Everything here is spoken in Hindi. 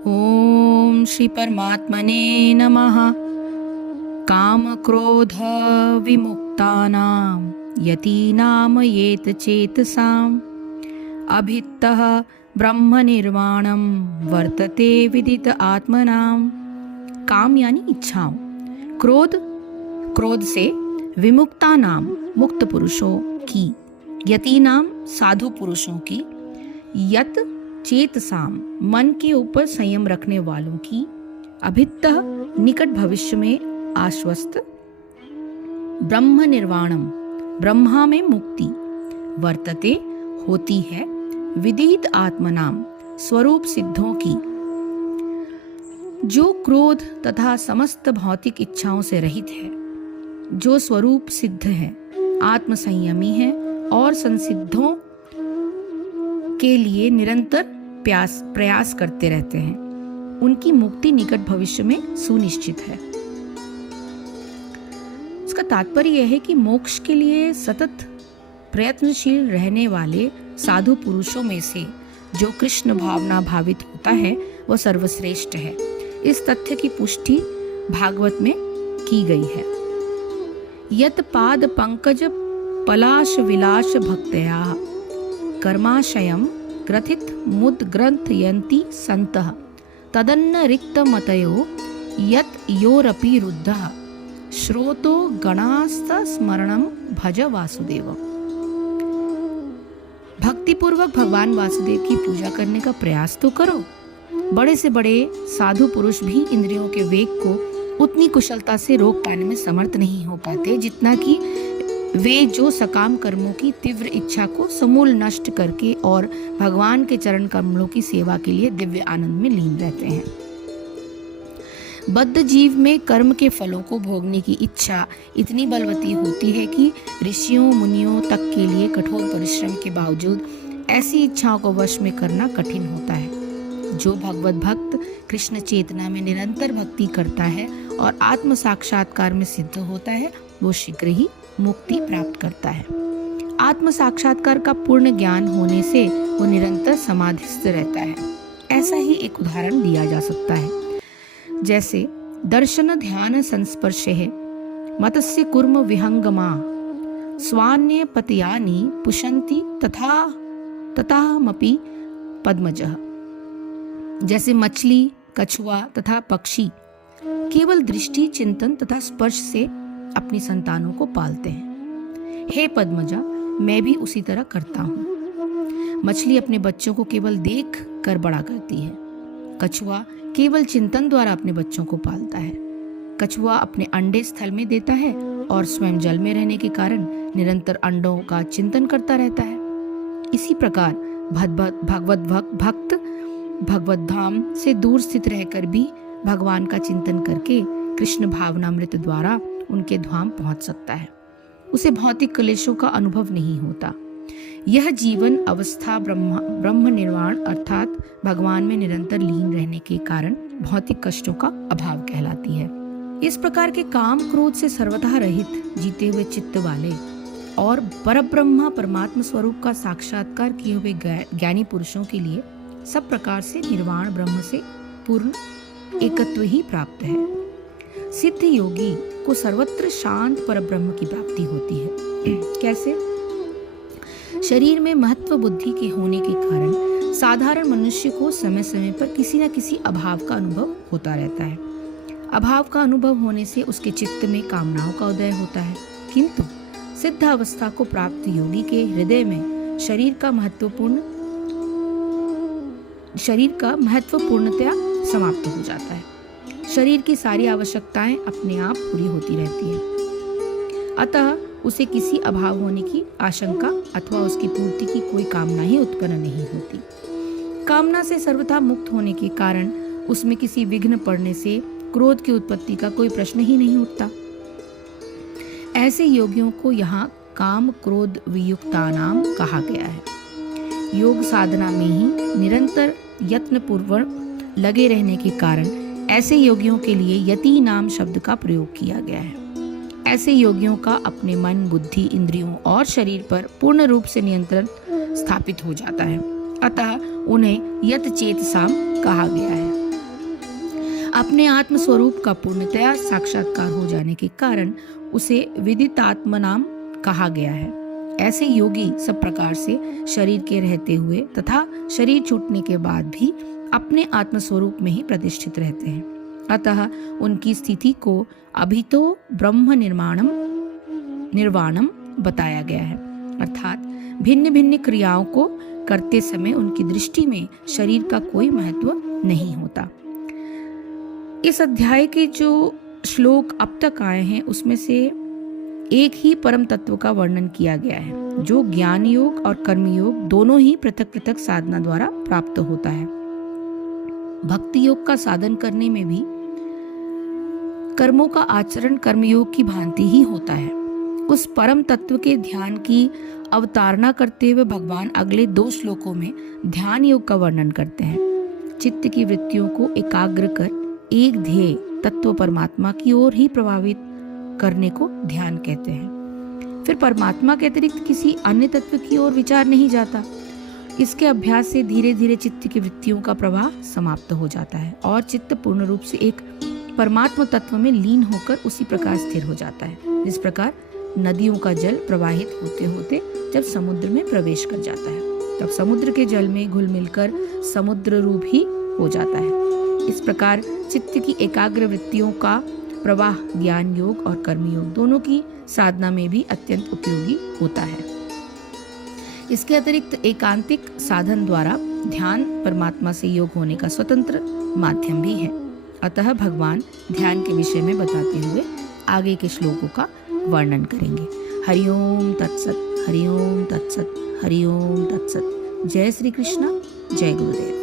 ओम श्री परमात्मने नमः। काम क्रोध विमुक्तानां यतीनां येत चेतसाम् अभित्तः ब्रह्म निर्वाणं वर्तते विदित आत्मनां। काम यानी इच्छाओं, क्रोध से विमुक्ता नाम मुक्त पुरुषों की, यतीनाम साधु पुरुषों की, यत चेतसाम मन के ऊपर संयम रखने वालों की, अभित्तः निकट भविष्य में आश्वस्त, ब्रह्म निर्वाणम ब्रह्मा में मुक्ति, वर्तते होती है, विदित आत्मनाम स्वरूप सिद्धों की। जो क्रोध तथा समस्त भौतिक इच्छाओं से रहित है, जो स्वरूप सिद्ध है, आत्म संयमी है और संसिद्धों के लिए निरंतर प्रयास करते रहते हैं, उनकी मुक्ति निकट भविष्य में सुनिश्चित है। इसका तात्पर्य यह है कि मोक्ष के लिए सतत प्रयत्नशील रहने वाले साधु पुरुषों में से जो कृष्ण भावना भावित होता है वह सर्वश्रेष्ठ है। इस तथ्य की पुष्टि भागवत में की गई है। यत पाद पंकज पलाश विलास भक्तया कर्माशयम ग्रथित मुद ग्रंथयन्ति संतः तदन्न रिक्त मतयो यत योरपि रुद्धः श्रोतो गणास्त स्मरणम भज वासुदेव। भक्तिपूर्वक भगवान वासुदेव की पूजा करने का प्रयास तो करो। बड़े से बड़े साधु पुरुष भी इंद्रियों के वेग को उतनी कुशलता से रोक पाने में समर्थ नहीं हो पाते जितना कि वे जो सकाम कर्मों की तीव्र इच्छा को समूल नष्ट करके और भगवान के चरण कमलों की सेवा के लिए दिव्य आनंद में लीन रहते हैं। बद्ध जीव में कर्म के फलों को भोगने की इच्छा इतनी बलवती होती है कि ऋषियों मुनियों तक के लिए कठोर परिश्रम के बावजूद ऐसी इच्छाओं को वश में करना कठिन होता है। जो भगवत भक्त कृष्ण चेतना में निरंतर भक्ति करता है और आत्म साक्षात्कार में सिद्ध होता है, वो शीघ्र ही मुक्ति प्राप्त करता है। आत्म साक्षात्कार का पूर्ण ज्ञान होने से वो निरंतर समाधिस्थ रहता है। ऐसा ही एक उदाहरण दिया जा सकता है। जैसे दर्शन ध्यान संस्पर्श है मतस्य कुर्म विहंगमा स्वान्य पतयानि पुषंति तथामपि पद्मजः। जैसे मछली, कछुआ तथा पक्षी केवल दृष्टि, चिंतन तथा स्पर्श से अपनी संतानों को पालते हैं, हे पद्मजा, मैं भी उसी तरह करता हूँ। मछली अपने बच्चों को केवल देख कर बड़ा करती है। कछुआ केवल चिंतन द्वारा अपने बच्चों को पालता है। कछुआ अपने अंडे स्थल में देता है और स्वयं जल में रहने के कारण निरंतर अंडों का चिंतन करता रहता है। इसी प्रकार भगवत भक्त भगवत धाम से दूर स्थित रहकर भी भगवान का चिंतन करके कृष्ण भावनामृत द्वारा उनके धाम पहुंच सकता है। उसे भौतिक क्लेशों का अनुभव नहीं होता। यह जीवन अवस्था ब्रह्म निर्वाण अर्थात भगवान में निरंतर लीन रहने के कारण भौतिक कष्टों का अभाव कहलाती है। इस प्रकार के काम क्रोध से सर्वथा रहित जीते हुए चित्त वाले और परब्रह्म परमात्मा स्वरूप का साक्षात्कार किए हुए ज्ञानी पुरुषों के लिए सब प्रकार से निर्वाण ब्रह्म से पूर्ण एकत्व ही प्राप्त है। सिद्ध योगी को सर्वत्र शांत परब्रह्म की प्राप्ति होती है। कैसे? शरीर में महत्व बुद्धि के होने के कारण साधारण मनुष्य को समय समय पर किसी न किसी अभाव का अनुभव होता रहता है। अभाव का अनुभव होने से उसके चित्त में कामनाओं का उदय होता है, किंतु सिद्ध अवस्था को प्राप्त योगी के हृदय में शरीर का महत्वपूर्णतया समाप्त हो जाता है। शरीर की सारी आवश्यकताएं अपने आप पूरी होती रहती हैं। अतः उसे किसी अभाव होने की आशंका अथवा उसकी पूर्ति की कोई कामना ही उत्पन्न नहीं होती। कामना से सर्वथा मुक्त होने के कारण उसमें किसी विघ्न पड़ने से क्रोध की उत्पत्ति का कोई प्रश्न ही नहीं उठता। ऐसे योगियों को यहाँ काम क्रोध वियुक्तानाम कहा गया है। योग साधना में ही निरंतर यत्न पूर्वक लगे रहने के कारण ऐसे योगियों के लिए यति नाम शब्द का प्रयोग किया गया है। ऐसे योगियों का अपने मन, बुद्धि, इंद्रियों और शरीर पर पूर्ण रूप से नियंत्रण स्थापित हो जाता है। अतः उन्हें यत चेतसाम कहा गया है। अपने आत्म स्वरूप का पूर्णतया साक्षात्कार हो जाने के कारण उसे विदितात्मनाम कहा गया है। ऐसे योगी सब प्रकार से शरीर के रहते हुए तथा शरीर छूटने के बाद भी अपने आत्म स्वरूप में ही प्रतिष्ठित रहते हैं। अतः उनकी स्थिति को अभितो ब्रह्म निर्वाणम बताया गया है, अर्थात भिन्न भिन्न क्रियाओं को करते समय उनकी दृष्टि में शरीर का कोई महत्व नहीं होता। इस अध्याय के जो श्लोक अब तक आए हैं उसमें से एक ही परम तत्व का वर्णन किया गया है, जो ज्ञान योग और कर्म योग दोनों ही पृथक पृथक साधना द्वारा प्राप्त होता है। भक्ति योग का साधन करने में भी कर्मों का आचरण कर्मयोग की भांति ही होता है। उस परम तत्व के ध्यान की अवतारणा करते हुए भगवान अगले 2 श्लोकों में ध्यान योग का वर्णन करते हैं। चित्त की वृत्तियों को एकाग्र कर एक ध्येय तत्व परमात्मा की ओर ही प्रभावित करने को ध्यान कहते हैं। फिर परमात्मा के अतिरिक्त किसी अन्य तत्व की ओर विचार नहीं जाता। इसके अभ्यास से धीरे धीरे चित्त की वृत्तियों का प्रवाह समाप्त हो जाता है और चित्त पूर्ण रूप से एक परमात्मा तत्व में लीन होकर उसी प्रकार स्थिर हो जाता है, जिस प्रकार नदियों का जल प्रवाहित होते होते जब समुद्र में प्रवेश कर जाता है तब समुद्र के जल में घुल मिलकर समुद्र रूप ही हो जाता है। इस प्रकार चित्त की एकाग्र वृत्तियों का प्रवाह ज्ञान योग और कर्म योग दोनों की साधना में भी अत्यंत उपयोगी होता है। इसके अतिरिक्त एकांतिक साधन द्वारा ध्यान परमात्मा से योग होने का स्वतंत्र माध्यम भी है। अतः भगवान ध्यान के विषय में बताते हुए आगे के श्लोकों का वर्णन करेंगे। हरिओम तत्सत, हरिओम तत्सत, हरिओम तत्सत। जय श्री कृष्ण, जय गुरुदेव।